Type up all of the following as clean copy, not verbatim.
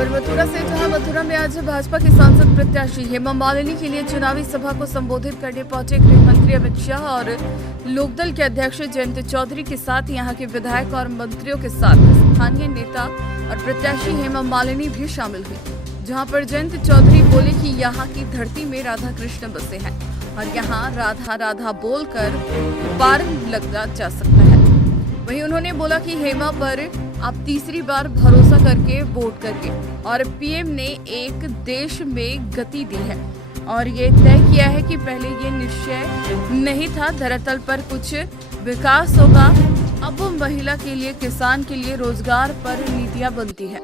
खबर मथुरा से, जहां मथुरा में आज भाजपा की सांसद प्रत्याशी हेमा मालिनी के लिए चुनावी सभा को संबोधित करने पहुंचे गृह मंत्री अमित शाह और लोकदल के अध्यक्ष जयंत चौधरी के साथ यहां के विधायक और मंत्रियों के साथ स्थानीय नेता और प्रत्याशी हेमा मालिनी भी शामिल हुई। जहां पर जयंत चौधरी बोले कि यहां की धरती में राधा कृष्ण बसे हैं और यहां राधा राधा बोलकर पार लगा जा सकता है। वहीं उन्होंने बोला कि हेमा पर आप तीसरी बार भरोसा करके वोट करके और पीएम ने एक देश में गति दी है और ये तय किया है कि पहले ये निश्चय नहीं था धरातल पर कुछ विकास होगा। अब महिला के लिए, किसान के लिए रोजगार पर नीतियां बनती है।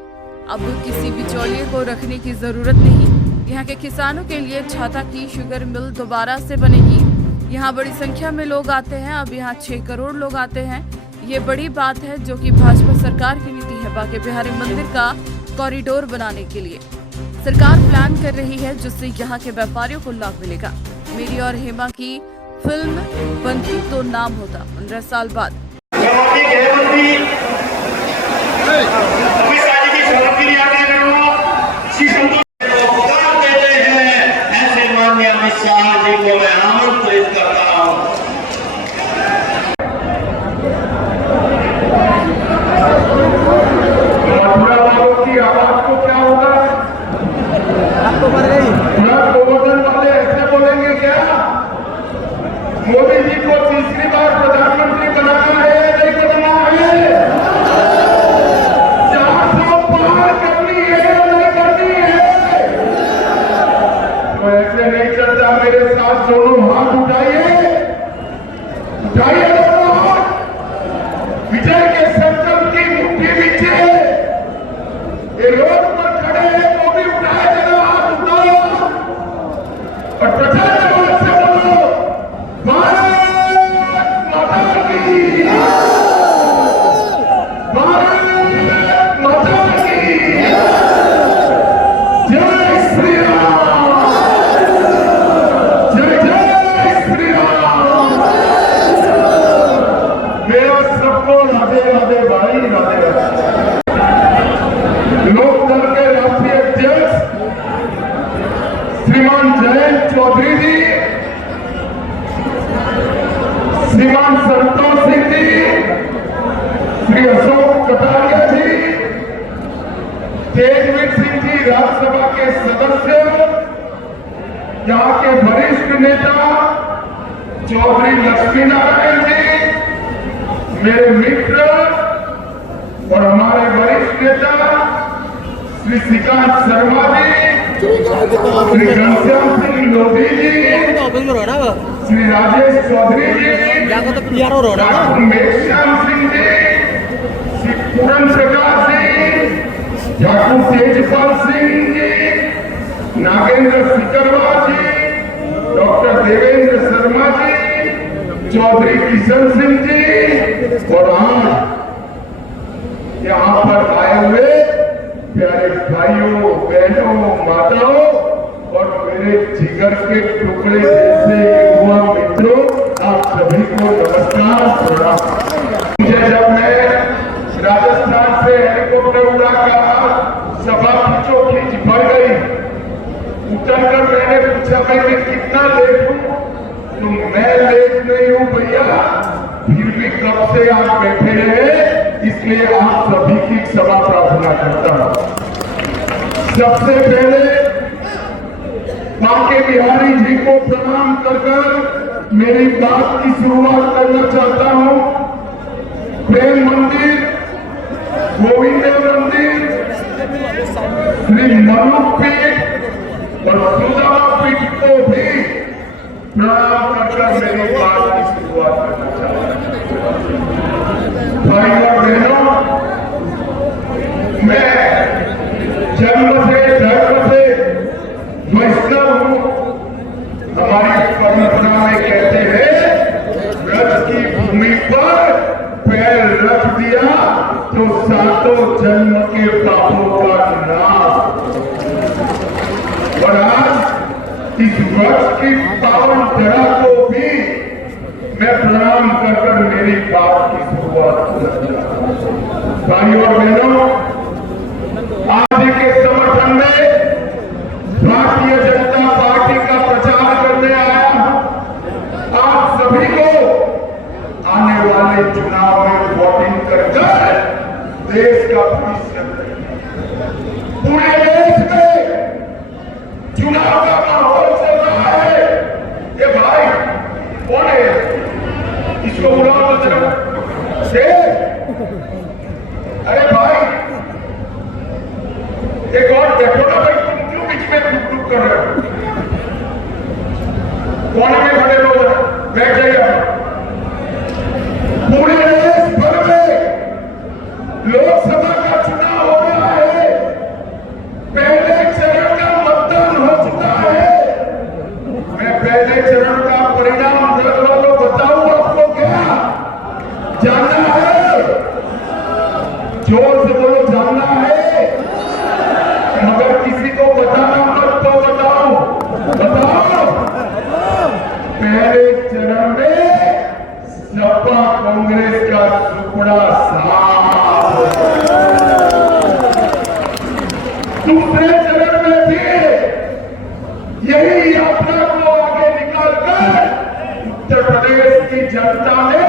अब किसी बिचौलिए को रखने की जरूरत नहीं। यहाँ के किसानों के लिए छाता की शुगर मिल दोबारा से बनेगी। यहाँ बड़ी संख्या में लोग आते हैं। अब यहाँ 6 करोड़ लोग आते हैं। ये बड़ी बात है जो कि भाजपा सरकार की नीति है। बांके बिहारी मंदिर का कॉरिडोर बनाने के लिए सरकार प्लान कर रही है, जिससे यहाँ के व्यापारियों को लाभ मिलेगा। मेरी और हेमा की फिल्म बनती तो नाम होता 15 साल बाद। मोदी जी को तीसरी बार प्रधानमंत्री बनाना है या नहीं बनाना है? 400 पार करनी है या नहीं करनी है? तो ऐसे नहीं चलता। मेरे साथ दोनों हाथ उठाइए, उठाइए दोनों हाथ। विजय के संकल्प की मुट्ठी नीचे। ये रोड पर खड़े हैं तो भी उठाए, जरा हाथ उठाओ और प्रचार लोकदल के राष्ट्रीय अध्यक्ष श्रीमान जयंत चौधरी जी, श्रीमान संतोष सिंह जी, श्री अशोक कटारिया जी, तेजवीर सिंह जी राज्यसभा के सदस्य, यहाँ के वरिष्ठ नेता चौधरी लक्ष्मी नारायण जी, मेरे मित्र और हमारे वरिष्ठ नेता श्री श्रीकांत शर्मा जी, श्री घनश्याम सिंह लोधी जी, श्री राजेश चौधरी जी, डॉक्टर मेघश्याम सिंह जी, श्री पूरन प्रकाश जी, डॉक्टर तेजपाल सिंह जी, नागेंद्र सिकरवा जी, डॉक्टर देवेंद्र शर्मा जी, चौधरी किशन सिंह जी और आज यहाँ पर आए हुए प्यारे भाइयों, बहनों, माताओं और मेरे जिगर के टुकड़े जैसे युवा मित्रों, आप सभी को नमस्कार। मुझे जब मैं राजस्थान से हेलीकॉप्टर उड़ाकर सभा खींचो खींच भर गई, उतरकर मैंने पूछा भाई मैं कितना लेट हूँ? तो मैं लेट नहीं हूँ भैया, फिर भी कब से आप बैठे रहे, इसलिए आप सभी की क्षमा प्रार्थना करता हूं। सबसे पहले बांके बिहारी जी को प्रणाम कर मेरी बात की शुरुआत करना चाहता हूं। प्रेम मंदिर, गोविंद मंदिर, श्री मनुक पीठ और सुदामा पीठ को भी प्रणाम कर मेरी बात की शुरुआत करना चाहता हूं। भाई और बहनों, मैं जन्म से धर्म से वैष्णव हूँ। हमारी परंपरा में कहते हैं ब्रज की भूमि पर पैर रख दिया तो सातों जन्म के पापों का नाश। और आज इस वर्ष की पावन धरा को भी मैं प्रणाम कर मेरी बात की शुरुआत करना चाहता हूं। भाइयों और बहनों, आज के पूरे देश में चुनाव का माहौल चल रहा है। ये भाई कौन है? इसको बुलाओ तो जरा। शेर, अरे भाई एक और देखो ना भाई, तुम क्यों बीच में टुक कर रहे हो? कोने में खड़े लोग बैठ जाइए। पूरे देश भर में लोकसभा का चुनाव हो रहा है। पहले चरण का मतदान हो चुका है। मैं पहले चरण का परिणाम बताऊं आपको क्या जानना है? जोर से बोलो, जानना है। मगर किसी को बताना मत तो बताओ। पहले चरण में सपा कांग्रेस का टुकड़ा साफ। दूसरे चरण में भी यही यात्रा को आगे निकालकर उत्तर प्रदेश की जनता ने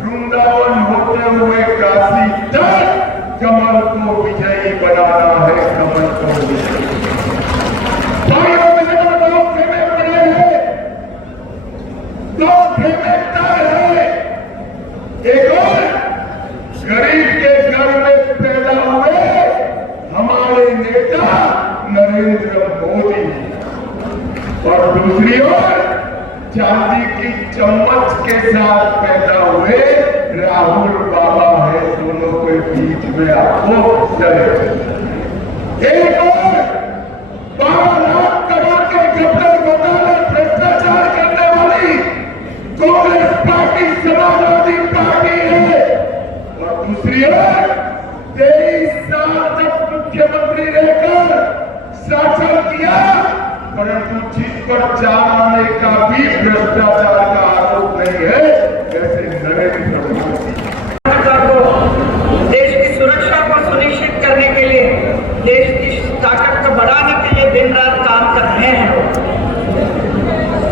वृंदावन होते हुए काशी तक कमल को विजयी बनाना है। कमल को विजयी एक और गरीब के घर में पैदा हुए हमारे नेता नरेंद्र मोदी, और दूसरी ओर चांदी की चम्मच के साथ पैदा हुए राहुल बाबा है। दोनों के बीच में आपको चले। एक और 12 लाख करोड़ के गठन घोटाले भ्रष्टाचार करने वाली कांग्रेस पार्टी समाजवादी पार्टी है, और दूसरी ओर 23 साल तक मुख्यमंत्री रहकर शासन किया, परंतु जिस पर चालाने का भी भ्रष्टाचार का आरोप नहीं है, जैसे नरेंद्र मोदी। देश की सुरक्षा को सुनिश्चित करने के लिए, देश की ताकत को बढ़ाने के लिए दिन रात काम कर रहे हैं।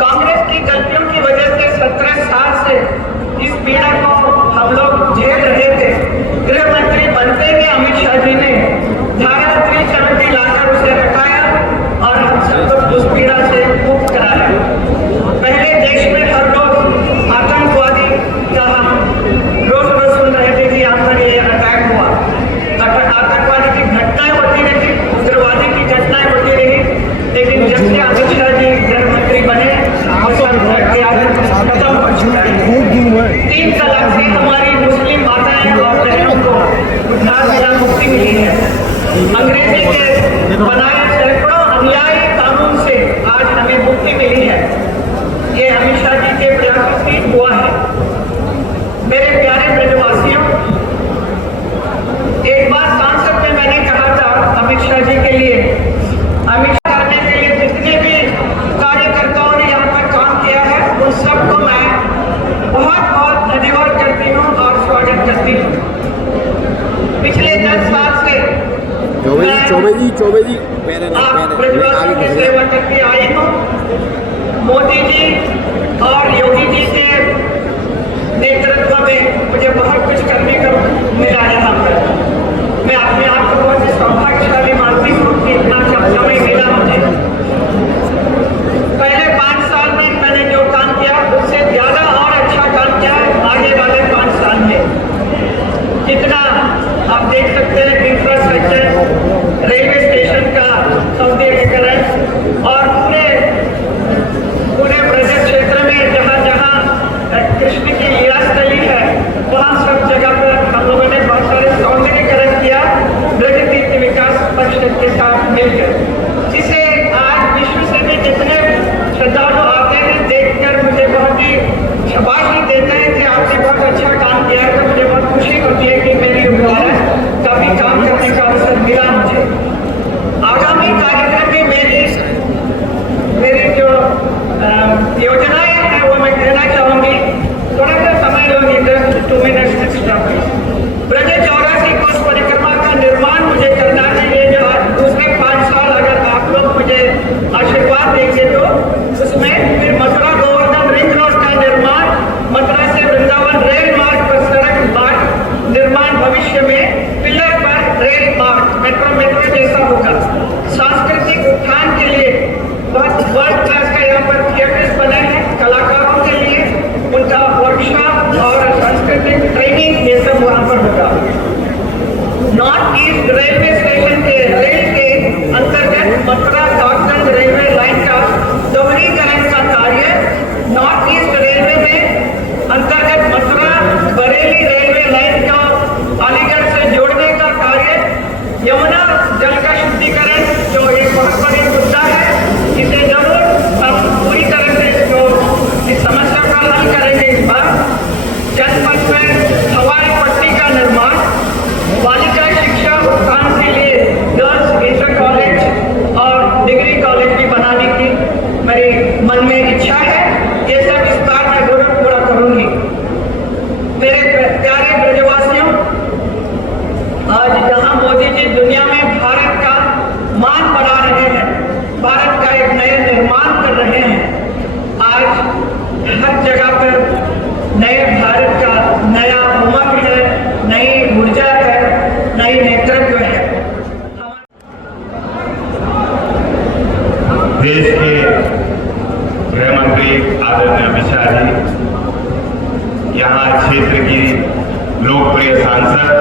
कांग्रेस की गलतियों की वजह से 17 साल से इस पीड़ा को हम लोग झेल रहे थे। गृह मंत्री बनते ही अमित शाह जी ने धारा 370 लाकर उसे हटाया और हम सबको उस पीड़ा से मुक्त कराया। पहले देश में हर रोज आतंकवादी का हम रोज सुन रहे थे कि यहाँ पर ये अटैक हुआ, आतंकवादी की घटनाएं होती रही, उग्रवादी की घटनाएं होती रही, लेकिन जब से अमित शाह जी गृह मंत्री बने खत्म हो चुका है। 3 तलाक से हमारी मुस्लिम माताएं और बहनों को उद्धार मिला, मुक्ति मिली है। अंग्रेजी के बनाए सैकड़ों अन्यायी कानून से आज हमें मुक्ति मिली है। ये अमित शाह जी के प्रयासों से हुआ है। मेरे प्यारे ब्रजवासियों, एक बार सांसद में मैंने कहा था अमित शाह जी के लिए, अमित शाह करने के लिए जितने भी कार्यकर्ताओं ने यहाँ पर काम किया है, उन सबको मैं बहुत बहुत धन्यवाद करती हूँ और स्वागत करती हूँ। पिछले 10 साल से चौबे जी आप ब्रजवासियों की सेवा करके आई हूँ। मोदी जी और योगी जी के नेतृत्व में मुझे बहुत कुछ करने का मिला है। यहाँ पर मैं अपने आप को बहुत सौभाग्यशाली मानती हूँ कि इतना समय मिला मुझे। पहले 5 साल में मैंने जो काम किया उससे ज्यादा और अच्छा काम किया आगे वाले 5 साल में। जितना आप देख सकते हैं, इंफ्रास्ट्रक्चर, रेलवे स्टेशन का सौंदर्यीकरण और पूरे ब्रज क्षेत्र में जहाँ जहाँ कृष्ण की लीला स्थली है, वहाँ सब जगह पर हम लोगों ने बहुत सारे सौंदर्यीकरण किया ब्रज तीर्थ विकास परिषद के साथ मिलकर, जिसे आज विश्व से भी जितने श्रद्धालु आते हैं देखकर मुझे बहुत ही शाबाशी देते हैं कि आपने बहुत अच्छा काम किया है। तो मुझे बहुत खुशी होती है कि मेरी द्वारा काफी काम करने का अवसर मिला मुझे। आगामी कार्यक्रम में मेरी जो योजनाएं हैं वो मैं कहना चाहूंगी। थोड़ा सा समय लूंगी, 2 मिनट एक्स्ट्रा। ब्रज 84 कोस परिक्रमा का निर्माण मुझे करना है। ये जो दूसरे 5 साल जल का शुद्धिकरण जो एक बहुत बड़ी मुद्दा है, इसे जरूर हम पूरी तरह से इस समस्या का हल करेंगे। इस बार जनपद में हवाई पट्टी का निर्माण, बालिका शिक्षा उत्थान के लिए गर्ल्स इंटर कॉलेज और डिग्री कॉलेज भी बनाने की मेरी मन में इच्छा है। ये सब इस बार मैं जरूर पूरा करूंगी। मेरे प्यारे ब्रजवासियों, आज जहां मोदी जी दुनिया में भारत का मान बढ़ा रहे हैं, भारत का एक नया निर्माण कर रहे हैं, आज हर जगह पर नए भारत का नया उमंग है, नई ऊर्जा है, नई नेतृत्व है। देश के गृह मंत्री आदरणीय अमित शाह जी, यहाँ क्षेत्र की लोकप्रिय सांसद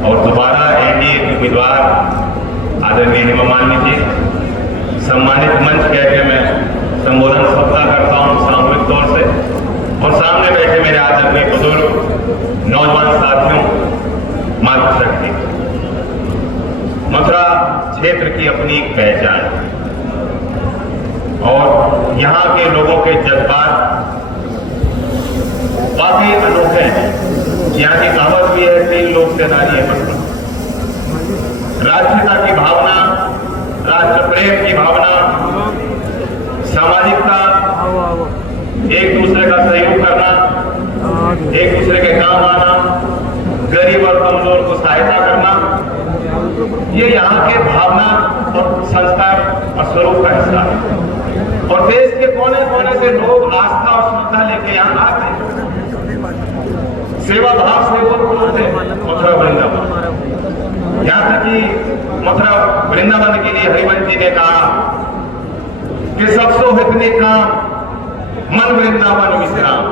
और दोबारा एनडीए के उम्मीदवार आदरणीय हेमा मालिनी जी, सम्मानित मंच कह के मैं संबोधन सबका करता हूँ सामूहिक तौर से, और सामने बैठे मेरे आदरणीय बुजुर्ग नौजवान साथियों, मातृशक्ति। मथुरा क्षेत्र की अपनी एक पहचान है और यहाँ के लोगों के जज्बात काफी अनोखे हैं। यहाँ की कहावत भी है, 3 लोग से नारी है मथुरा। राष्ट्रीयता की भावना, राष्ट्र प्रेम की भावना, सामाजिकता, एक दूसरे का सहयोग करना, एक दूसरे के काम आना, गरीब और कमजोर को सहायता करना, ये यहाँ के भावना और संस्कार और स्वरूप का हिस्सा है। और देश के कोने कोने से लोग आस्था और श्रद्धा लेके यहाँ आते हैं, सेवा भाव से वो बोलते हैं मथुरा वृंदावन। यहाँ तक कि मथुरा वृंदावन के लिए हरिवंश जी ने कहा कि सबसो हितने काम मन वृंदावन विश्राम,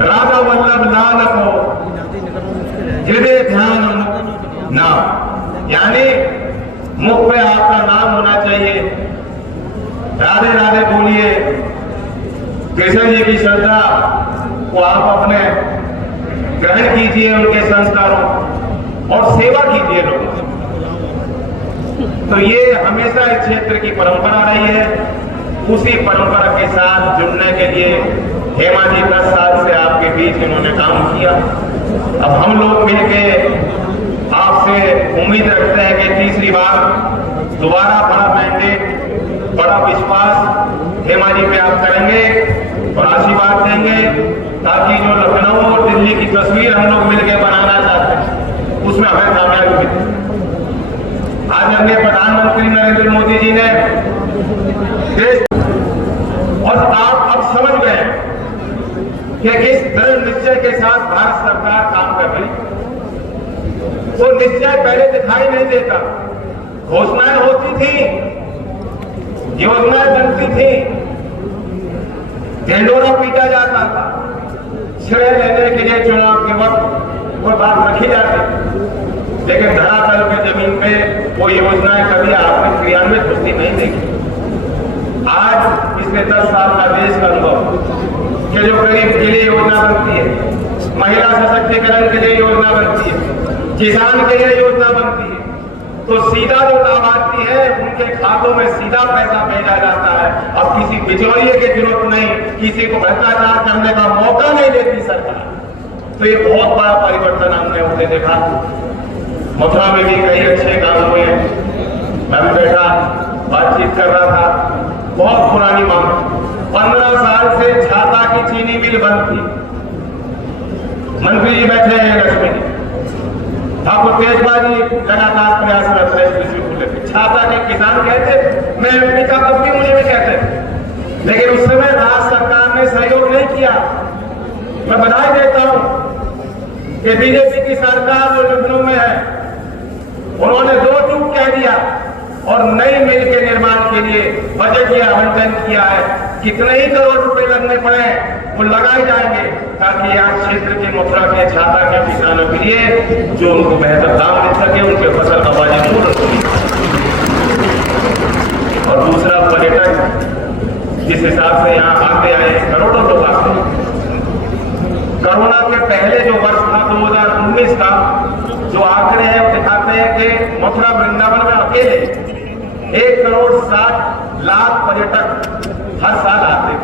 राधा वल्लभ लाल को हृदय ध्यान नाम, यानी मुख पे आपका नाम होना चाहिए, राधे राधे बोलिए, कृष्ण जी की श्रद्धा को आप अपने ग्रहण कीजिए, उनके संस्कारों और सेवा कीजिए लोगों से। तो ये हमेशा इस क्षेत्र की परंपरा रही है। उसी परंपरा के साथ जुड़ने के लिए हेमा जी 10 साल से आपके बीच इन्होंने काम किया। अब हम लोग मिलके आपसे उम्मीद रखते हैं कि तीसरी बार दोबारा बड़ा मैंडेट, बड़ा विश्वास हेमा जी पे आप करेंगे और आशीर्वाद देंगे, ताकि जो लखनऊ और दिल्ली की तस्वीर हम लोग मिलकर बनाना चाहते हैं उसमें हमें कामयाबी मिले। आदरणीय प्रधानमंत्री नरेंद्र मोदी जी ने देश, और आप अब समझ गए कि किस दृढ़ निश्चय के साथ भारत सरकार काम कर रही है। वो निश्चय पहले दिखाई नहीं देता, घोषणाएं होती थी, योजनाएं बनती थी, ढिंढोरा पीटा जाता था, श्रेय लेने के लिए चुनाव के वक्त वो बात रखी जाती, लेकिन धरातल पे जमीन पे वो योजनाएं कभी आपने क्रियान्वित होती नहीं देखी। आज पिछले 10 साल का देश का अनुभव कि जो गरीब के लिए योजना बनती है, महिला सशक्तिकरण के लिए योजना बनती है, किसान के लिए योजना बनती है, तो सीधा जो लाभार्थी है उनके खातों में सीधा पैसा भेजा जाता है। अब किसी बिचौलिए की जरूरत नहीं, किसी को भ्रष्टाचार करने का मौका नहीं देती सरकार। तो ये बहुत बड़ा परिवर्तन हमने उसे देखा। मथुरा में भी कई अच्छे काम हुए। मैं भी बैठा बातचीत कर रहा था, बहुत पुरानी मांग, 15 साल से छाता की चीनी मिल बंद थी। मंत्री जी बैठे हैं लक्ष्मी जी, ठाकुर तेजबाजी लगातार प्रयासरत है कृषि को लेकर। छाता के किसान कहते, मैं एमपी का तब भी मुझे भी कहते, लेकिन उस समय राज्य सरकार ने सहयोग नहीं किया। मैं बधाई देता हूं कि बीजेपी की सरकार जो लखनऊ में है, उन्होंने 2 चूक कह दिया और नई मिल के निर्माण के लिए बजट या आवंटन किया है। कितने ही करोड़ रुपए लगने पड़े वो लगाए जाएंगे, ताकि यहाँ क्षेत्र के मथुरा के छाता के किसानों के लिए जो उनको बेहतर दाम मिल सके, उनके फसल का वाजिब मूल्य हो। और दूसरा, पर्यटक जिस हिसाब से यहाँ आते आए, करोड़ों लोग आते हैं। कोरोना के पहले जो वर्ष था 2019 का, जो आंकड़े हैं वो दिखाते हैं कि मथुरा वृंदावन में अकेले 1,60,00,000 पर्यटक हर साल आते हैं।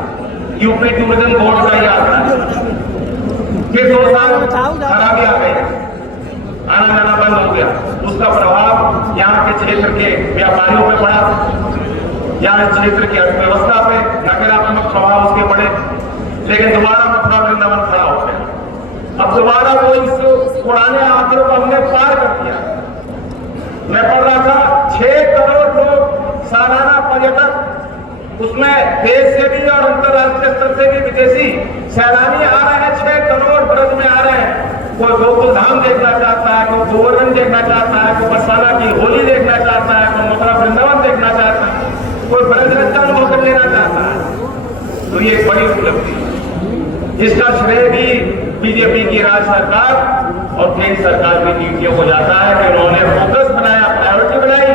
यूपी टूरिज्म बोर्ड का ये आंकड़ा है कि 2 साल खराबी आ गई, आना जाना बंद हो गया। उसका प्रभाव यहाँ के क्षेत्र के व्यापारियों पे पड़ा, यहाँ क्षेत्र की अर्थव्यवस्था पे नकारात्मक प्रभाव उसके पड़े। लेकिन दोबारा मथुरा वृंदावन खड़ा हो गया। अब दोबारा वो इस पुराने आंकड़ों को हमने पार कर दिया। मैं पढ़ रहा था 6 करोड़ लोग सालाना पर्यटक, उसमें देश से भी और अंतर्राष्ट्रीय स्तर से भी विदेशी सैलानी आ रहे हैं। 6 करोड़ ब्रज में आ रहे हैं। कोई गोकुल धाम देखना चाहता है, कोई गोवर्धन देखना चाहता है, कोई बरसाना की होली देखना चाहता है, कोई मथुरा वृंदावन देखना चाहता है, कोई ब्रज का अनुभव कर लेना चाहता है। तो ये एक बड़ी उपलब्धि, जिसका श्रेय भी बीजेपी की राज्य सरकार और केंद्र सरकार की नीतियों को जाता है कि उन्होंने फोकस बनाया, प्रायोरिटी बनाई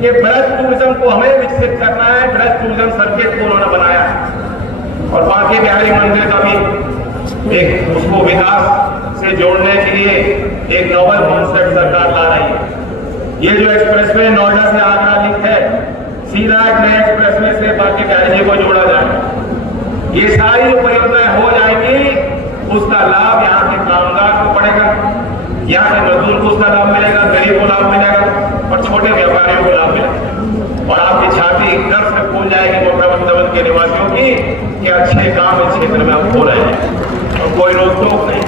कि ब्रज टूरिज्म को हमें विकसित करना है। ब्रज टूरिज्म सर्किट को उन्होंने बनाया और बाकी बिहारी मंदिर का भी एक उसको विकास से जोड़ने के लिए एक नोबल कॉन्सेप्ट सरकार ला रही है। ये जो एक्सप्रेसवे नोएडा से आगरा लिंक है, सीधा एक नए एक्सप्रेसवे से बाकी बिहारी जी को जोड़ा जाए। ये सारी जो परियोजनाएं हो जाएंगी, उसका लाभ यहाँ के कामगार को पड़ेगा, यहाँ के मजदूर को उसका लाभ मिलेगा, गरीब को लाभ मिलेगा और छोटे व्यापारियों को लाभ मिलेगा। और आपकी छाती गर्व से फूल जाएगी मथुरा वृंदावन के निवासियों की कि अच्छे काम इस क्षेत्र में हम हो रहे हैं और कोई रोक टोक नहीं।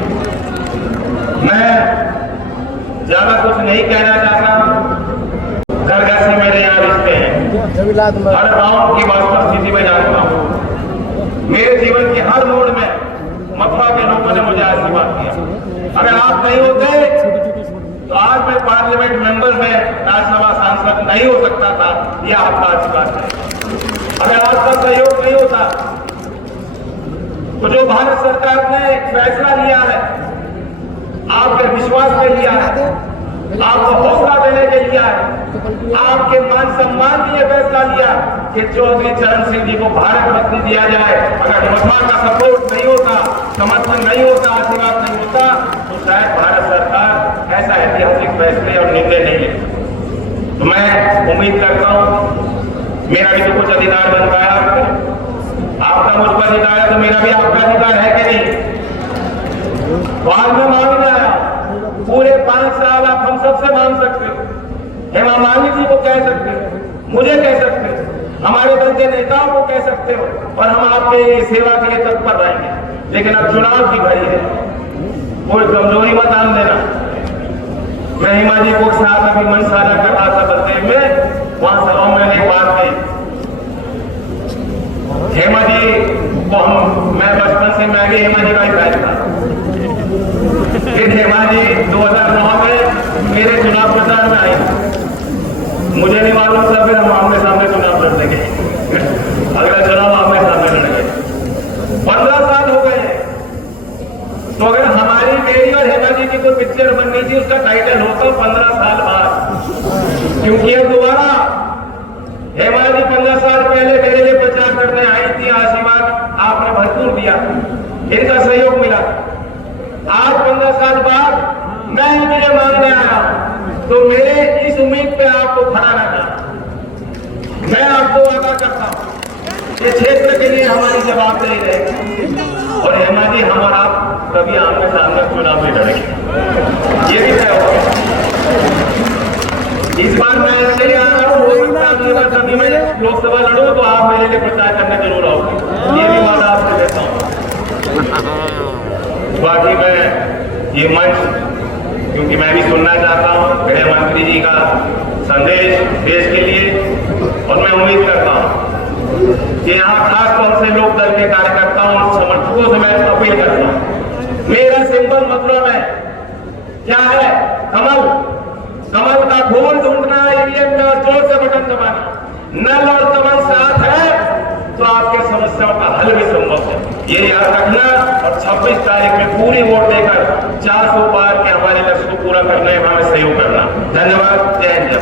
मैं ज्यादा कुछ नहीं कहना चाहता। घर घर से मेरे यहाँ रिश्ते हैं, हर गांव की वास्तव स्थिति में जानता हूँ। मेरे जीवन के हर मोड़ में मथुरा के लोगों ने मुझे आशीर्वाद दिया। अगर आप नहीं होते तो आज मैं पार्लियामेंट मेंबर में राज्यसभा सांसद नहीं हो सकता था। यह आपका आशीर्वाद है। अगर आपका सहयोग नहीं होता तो जो भारत सरकार ने फैसला लिया है, आपके विश्वास पे लिया है, आपको हौसला देने के लिया है, आपके मान सम्मान के लिए फैसला लिया कि चौधरी चरण सिंह जी को भारत रत्न दिया जाए। अगर मथुरा का सपोर्ट नहीं होता, समर्थन नहीं होता, आशीर्वाद नहीं होता, तो शायद भारत सरकार ऐसा ऐतिहासिक फैसले और निर्णय नहीं लेती। तो मैं उम्मीद करता हूं मेरा भी तो कुछ अधिकार बनता है, आपका मुझ पर अधिकार है तो मेरा भी आपका अधिकार है कि नहीं। बाद में मांगने आया, पूरे 5 साल आप हम सबसे मांग सकते हो, हेमा मालिनी जी को कह सकते हो, मुझे कह सकते हो, हमारे दल के नेताओं को कह सकते हो और हम आपके सेवा के लिए तत्पर रहेंगे। लेकिन अब चुनाव की घड़ी है, कोई कमजोरी मत आन देना। मैं हेमा जी को साथ अभी मन साझा कर रहा था बलदेव में, वहां सभा में एक बात कही। हेमा जी को मैं बचपन से मैं भी हेमा जी का ही फैन था। फिर हेमा जी 2009 में मेरे चुनाव प्रचार में आई, मुझे नहीं मालूम था फिर हम आमने सामने चुनाव लड़ लेंगे। अगला चुनाव आमने सामने लड़ेंगे। 15 साल हो गए। तो अगर हमारी, मेरी और हेमा जी की कोई पिक्चर बननी थी, उसका टाइटल होता 15 साल बाद। क्योंकि अब दोबारा हेमा जी 15 साल पहले मेरे लिए प्रचार करने आई थी, आशीर्वाद आपने भरपूर दिया, इनका सहयोग मिला। आज 15 साल बाद मैं ही मुझे मांगने आया, तो मेरे इस उम्मीद पे आपको खड़ा रहना। मैं आपको वादा करता हूं इस क्षेत्र के लिए हमारी जवाबदेही रहेगी और हेमा जी हम और आप कभी आमने सामने चुनाव में लड़ेंगे, ये भी तय होगा। इस बार मैं नहीं आ रहा हूँ, हो सकता है अगली बार कभी मैं लोकसभा लड़ूं तो आप मेरे लिए प्रचार करने जरूर आओगे, ये भी वादा आपसे देता हूँ। बाकी मैं ये मंच, क्योंकि मैं भी सुनना चाहता हूँ गृह मंत्री जी का संदेश देश के लिए, और मैं उम्मीद करता हूँ कि यहाँ खास तौर से लोक दल के कार्यकर्ताओं और समर्थकों से मैं अपील करता हूँ। मेरा सिंबल मथुरा में क्या है? कमल। कमल का फूल ढूंढना, ईवीएम में और जोर से बटन दबाना। नल और कमल साथ है तो आपके समस्याओं का हल भी संभव है, ये याद रखना। और 26 तारीख में पूरी वोट देकर 400 पार के हमारे लक्ष्य को पूरा करने में हमें सहयोग करना। धन्यवाद। जय हिंद।